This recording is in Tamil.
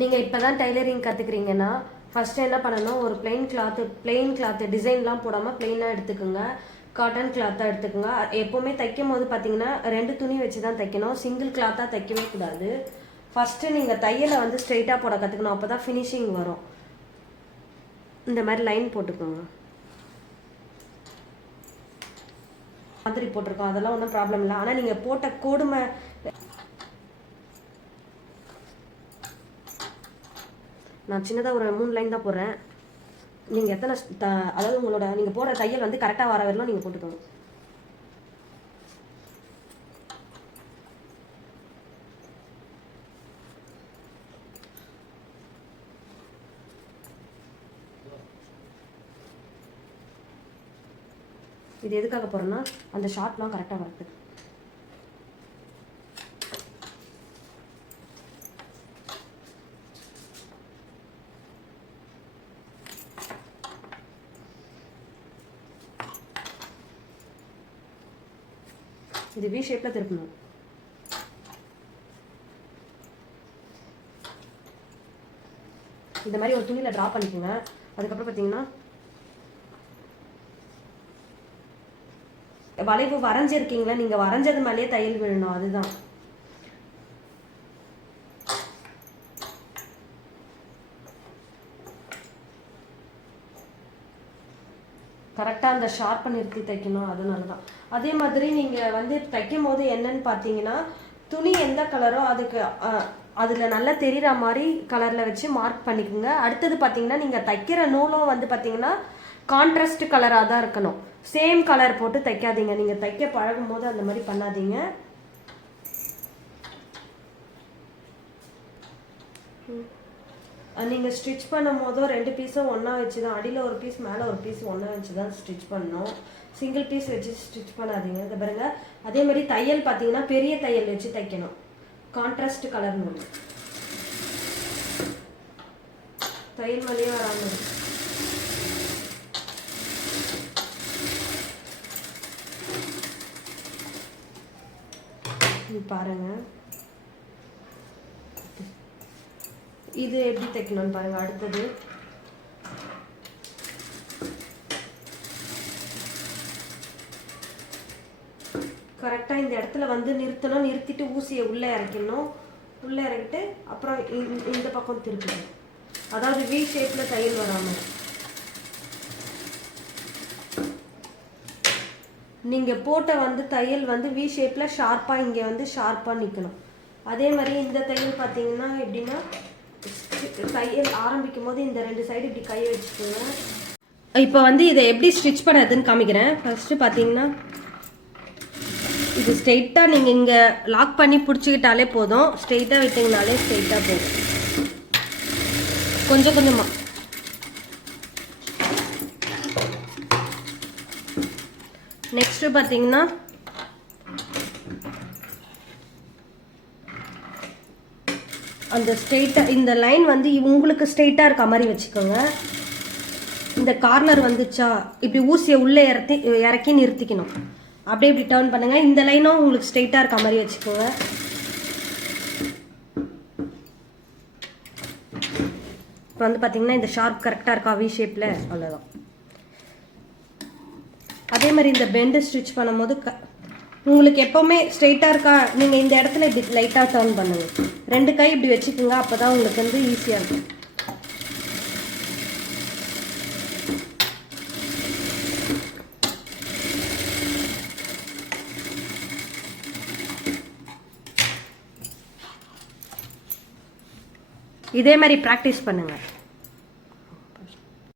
நீங்கள் இப்போ தான் டைலரிங் கற்றுக்குறீங்கன்னா ஃபஸ்ட்டு என்ன பண்ணணும், ஒரு பிளெயின் கிளாத்து டிசைன்லாம் போடாமல் பிளெயினாக எடுத்துக்கோங்க. காட்டன் கிளாத்தாக எடுத்துக்கோங்க. எப்போவுமே தைக்கும் போது பார்த்தீங்கன்னா 2 துணி வச்சு தான் தைக்கணும், சிங்கிள் கிளாத்தாக தைக்கவே கூடாது. ஃபஸ்ட்டு நீங்கள் தையலை வந்து ஸ்ட்ரெயிட்டாக போட கற்றுக்கணும், அப்போ தான் ஃபினிஷிங் வரும். இந்த மாதிரி லைன் போட்டுக்கோங்க. மாதிரி போட்டிருக்கோம், அதெல்லாம் ஒன்றும் ப்ராப்ளம் இல்லை. ஆனால் நீங்கள் போட்ட கொடுமை நான் சின்னதாக ஒரு 3 லைன் தான் போடுறேன். நீங்கள் எத்தனை அதாவது உங்களோட நீங்கள் போடுற தையல் வந்து கரெக்டாக வர வரலாம் நீங்கள் போட்டுக்கோங்க. இது எதுக்காக போகிறோன்னா அந்த ஷார்ட்லாம் கரெக்டாக வரது. இது வி ஷேப்பில் திருப்பணும். இந்த மாதிரி ஒரு துணியில் ட்ரா பண்ணிக்கோங்க. அதுக்கப்புறம் பார்த்தீங்கன்னா வளைவு வரைஞ்சிருக்கீங்களா, நீங்கள் வரைஞ்சது மேலேயே தையல் விழணும். அதுதான் கரெக்டாக அந்த ஷார்ப்பை நிறுத்தி தைக்கணும். அதனால தான். அதே மாதிரி நீங்கள் வந்து தைக்கும் போது என்னன்னு பார்த்தீங்கன்னா, துணி எந்த கலரோ அதுக்கு அதில் நல்லா தெரிகிற மாதிரி கலரில் வச்சு மார்க் பண்ணிக்கோங்க. அடுத்தது பார்த்தீங்கன்னா, நீங்கள் தைக்கிற நூலும் வந்து பார்த்தீங்கன்னா கான்ட்ராஸ்ட் கலராக தான் இருக்கணும். சேம் கலர் போட்டு தைக்காதீங்க. நீங்கள் தைக்க பழகும் போது அந்த மாதிரி பண்ணாதீங்க. நீங்கள் ஸ்டிச் பண்ணும் போதும் 2 பீஸும் ஒன்றா வச்சு தான், அடியில் ஒரு பீஸ் மேலே ஒரு பீஸ் ஒன்றா வச்சு தான் ஸ்டிச் பண்ணணும். சிங்கிள் பீஸ் வச்சு ஸ்டிச் பண்ணாதீங்க. இதை பாருங்க. அதே மாதிரி தையல் பார்த்தீங்கன்னா பெரிய தையல் வச்சு தைக்கணும். கான்ட்ராஸ்ட் கலர்னு ஒன்று தையல் மேலேயே வராமல் பாருங்க. இது எப்படி தைக்கணும்னு பாருங்க. அடுத்தது கரெக்டாக இந்த இடத்துல வந்து நிறுத்தணும். நிறுத்திட்டு ஊசியை உள்ளே இறக்கணும். உள்ளே இறக்கிட்டு அப்புறம் இந்த பக்கம் திருப்பணும். அதாவது வி ஷேப்பில் தையல் வராமல். நீங்கள் போட்ட வந்து தையல் வந்து வி ஷேப்பில் ஷார்ப்பாக இங்கே வந்து ஷார்ப்பாக நிற்கணும். அதே மாதிரி இந்த தையல் பார்த்தீங்கன்னா எப்படின்னா, தையல் ஆரம்பிக்கும் போது இந்த 2 சைடு இப்படி கையை வச்சுக்கோங்க. இப்போ வந்து இதை எப்படி ஸ்டிச் பண்ணதுன்னு காமிக்கிறேன். ஃபஸ்ட்டு பார்த்தீங்கன்னா இது ஸ்ட்ரெயிட்டாக நீங்கள் இங்கே லாக் பண்ணி பிடிச்சிக்கிட்டாலே போதும். ஸ்ட்ரெயிட்டாக விட்டிங்கனாலே ஸ்ட்ரெயிட்டாக போதும். கொஞ்சம் கொஞ்சமாக நெக்ஸ்ட்டு பார்த்தீங்கன்னா அந்த ஸ்ட்ரெயிட்டாக இந்த லைன் வந்து உங்களுக்கு ஸ்ட்ரெயிட்டாக இருக்க மாதிரி வச்சுக்கோங்க. இந்த கார்னர் வந்துச்சா இப்படி ஊசியை உள்ளே இறக்கி நிறுத்திக்கணும். அப்படியே இப்படி டர்ன் பண்ணுங்கள். இந்த லைனும் உங்களுக்கு ஸ்ட்ரெயிட்டாக இருக்க மாதிரி வச்சுக்கோங்க. இப்போ வந்து பார்த்தீங்கன்னா இந்த ஷார்ப் கரெக்டாக இருக்கா வி ஷேப்பில், அவ்வளோதான். அதே மாதிரி இந்த பெண்டு ஸ்டிச் பண்ணும்போது உங்களுக்கு எப்போவுமே ஸ்ட்ரெயிட்டாக இருக்கா, நீங்கள் இந்த இடத்துல இப்படி லைட்டாக டர்ன் பண்ணுங்க. 2 கை இப்படி வச்சுக்கோங்க. அப்போ தான் உங்களுக்கு வந்து ஈஸியாக இருக்கும். இதே மாதிரி ப்ராக்டிஸ் பண்ணுங்கள்.